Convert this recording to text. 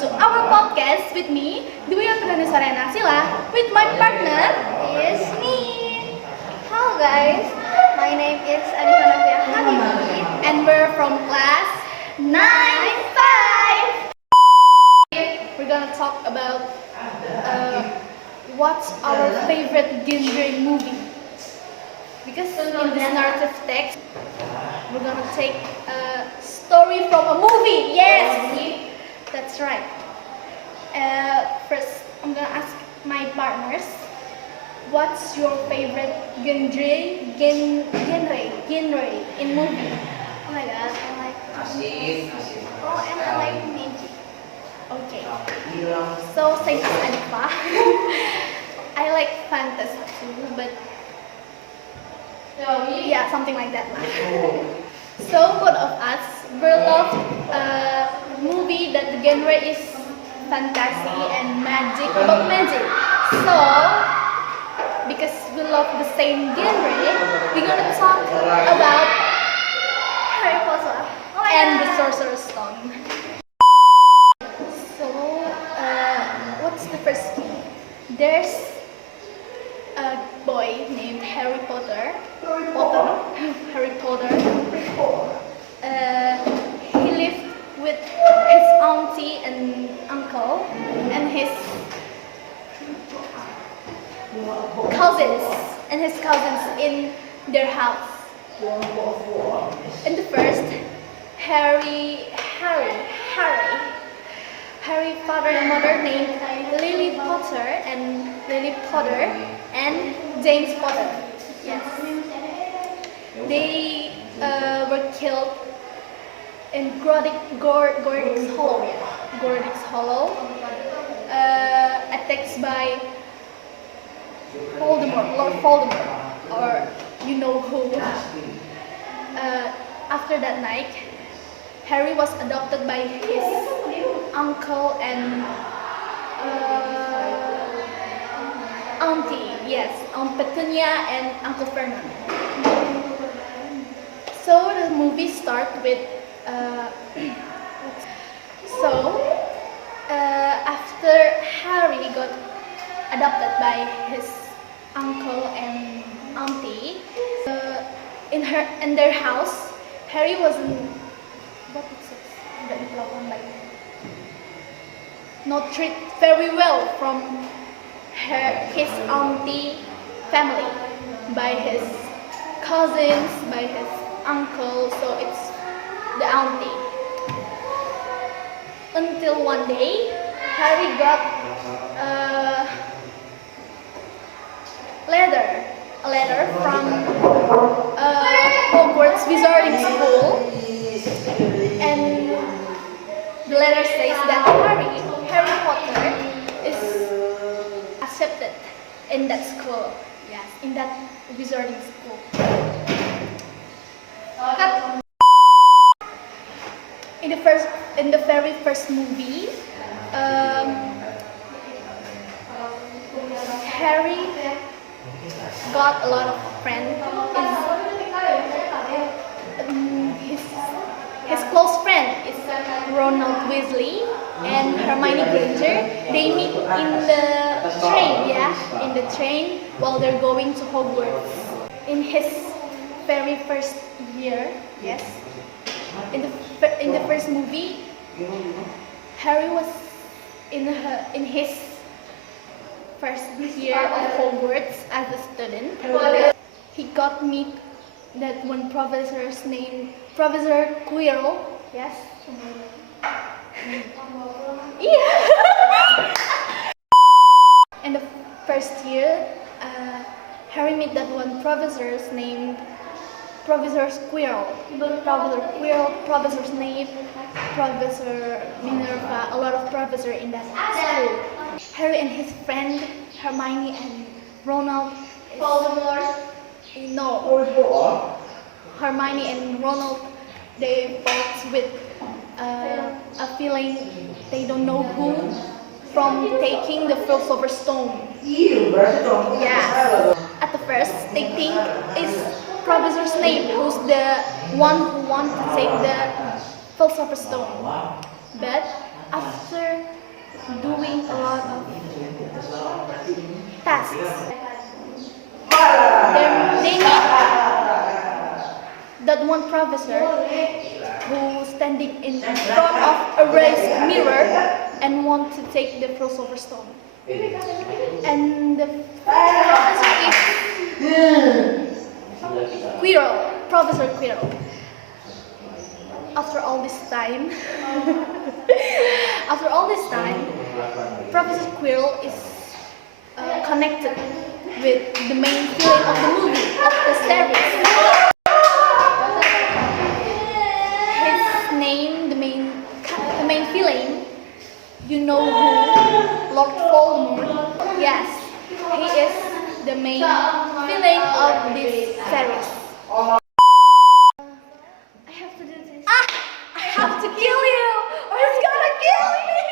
to our podcast with me, Dwi Pranisarena Sila, with my partner Is me. Hello guys, my name is Anifana Habibi. and we're from class 9-5. We're gonna talk about what's our favorite genre movie. Because in this narrative text, we're gonna take a story from a movie. Yes, that's right. First, I'm gonna ask my partners, what's your favorite genre in movie? Oh my god, I like Asik. Oh, and I like magic. Okay. So same as Anifa. I like fantasy too, but yeah, something like that. So both of us love a movie that the genre is fantasy and magic, about magic. So because we love the same genre, we're gonna talk about Harry Potter. Oh my and the god. Sorcerer's Stone. So, what's the first thing? There's a boy named Harry Potter. Harry Potter. He lived with his auntie and uncle and his cousins in their house. In the first, Harry father and mother named Lily Potter and James Potter. Yes, they were killed in Gordix Hollow. Attacks by Lord Voldemort, or you know who. After that night, Harry was adopted by his uncle and auntie. Yes, Aunt Petunia and Uncle Fernand. So the movie starts with after Harry got adopted by his uncle and auntie, in their house, Harry wasn't not treated very well from his auntie family, by his cousins, by his uncle, so it's the auntie. Until one day, Harry got a letter from Hogwarts Wizarding School, and the letter says that Harry Potter is accepted in that school. Yes, in that wizarding school. Cut. In the very first movie, Harry got a lot of friends. His close friend is Ronald Weasley and Hermione Granger. They meet in the train while they're going to Hogwarts. In his very first year, yes, in the first movie, Harry was in his first year of Hogwarts as a student. He got meet that one professor's named Professor Quirrell. Yes. Yeah. In the first year, Harry met that one professor's named Professor Quirrell. Professor's name, Professor Minerva, a lot of professors in that school. Harry and his friend Hermione and Ronald. Voldemort. No. Hermione and Ronald, they fought with a feeling they don't know who from taking the Philosopher's Stone. Yeah. At the first, they think it's Professor Snape who's the one who wants to take the Philosopher's Stone. But after tasks. They meet that one professor who's standing in front of a raised mirror and want to take the philosopher's stone. And the professor is Quirrell, Professor Quirrell. After all this time, Professor Quirrell is connected with the main villain of the movie, of the series. His name, the main villain, you know who? Lord Voldemort. Yes, he is the main villain of this series. I have to do this. I have to kill you, or he's gonna kill me.